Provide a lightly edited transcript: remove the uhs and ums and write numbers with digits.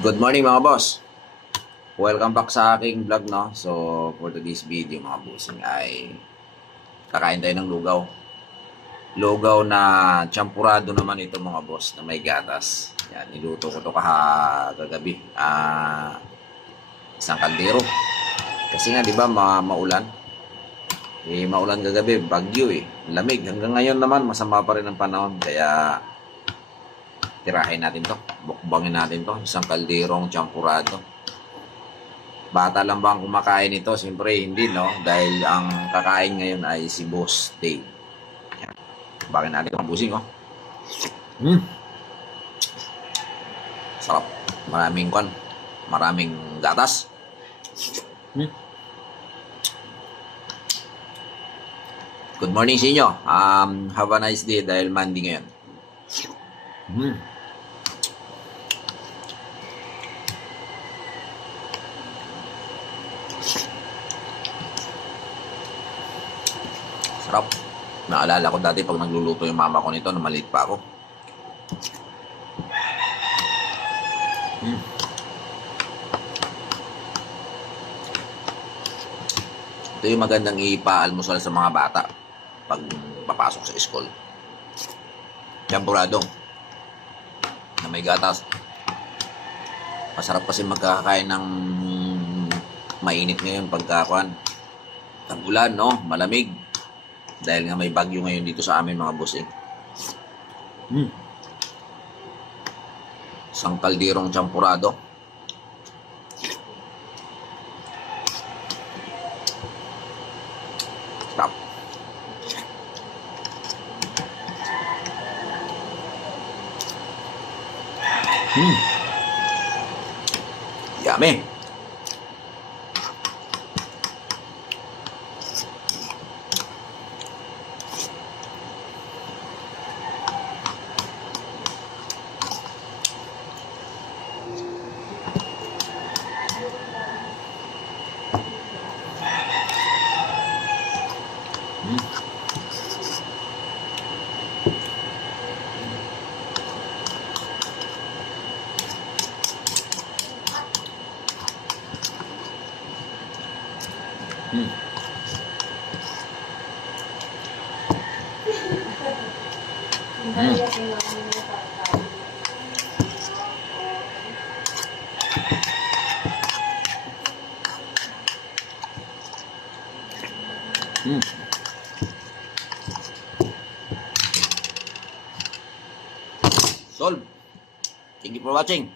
Good morning mga boss. Welcome back sa aking vlog, no. So for today's video mga bossing ay kakain tayo ng lugaw. Lugaw na champurado naman ito mga boss, na may gatas. Yan, niluto ko to kagabi. Isang kaldero. Kasi nga 'di ba maulan. Maulan kagabi, bagyo lamig. Hanggang ngayon naman masama pa rin ang panahon, kaya tirahin natin to. Bukbangin natin to, isang kalderong champurado. Bata lang ba ang kumakain ito? Siyempre hindi, no? Dahil ang kakain ngayon ay si Boss Dave. Yan. Bakit natin ang busing, oh. Sarap. Maraming gatas. Good morning sa inyo. Have a nice day dahil Monday ngayon. Sarap. Naalala ko dati pag nagluluto yung mama ko nito nung maliit pa ako. Ito yung magandang ipaalmusal sa mga bata pag papasok sa school. Champurado na may gatas. Masarap kasi magkakain ng mainit ngayon pagkakuan. Tag-ulan, no? Malamig. Dahil nga may bagyo ngayon dito sa amin mga boss. Isang kalderong champurado. Stop. Yummy. Solve. Thank you for watching.